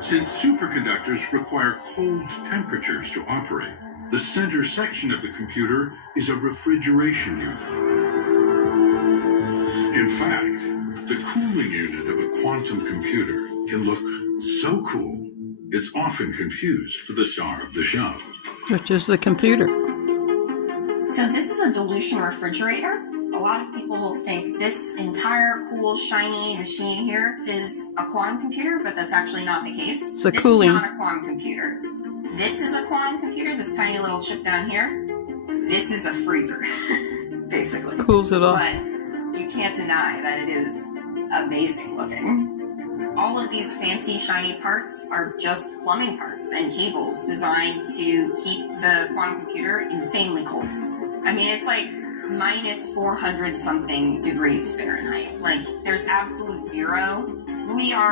Since superconductors require cold temperatures to operate, the center section of the computer is a refrigeration unit. In fact, the cooling unit of a quantum computer can look so cool, it's often confused for the star of the show. Which is the computer. So this is a dilution refrigerator. A lot of people think this entire cool, shiny machine here is a quantum computer, but that's actually not the case. The this cooling. is not a quantum computer. This is a quantum computer, this tiny little chip down here. This is a freezer, basically. Cools it off. But you can't deny that it is amazing looking. All of these fancy, shiny parts are just plumbing parts and cables designed to keep the quantum computer insanely cold. I mean, it's like minus 400 something degrees Fahrenheit. Like, there's absolute zero. We are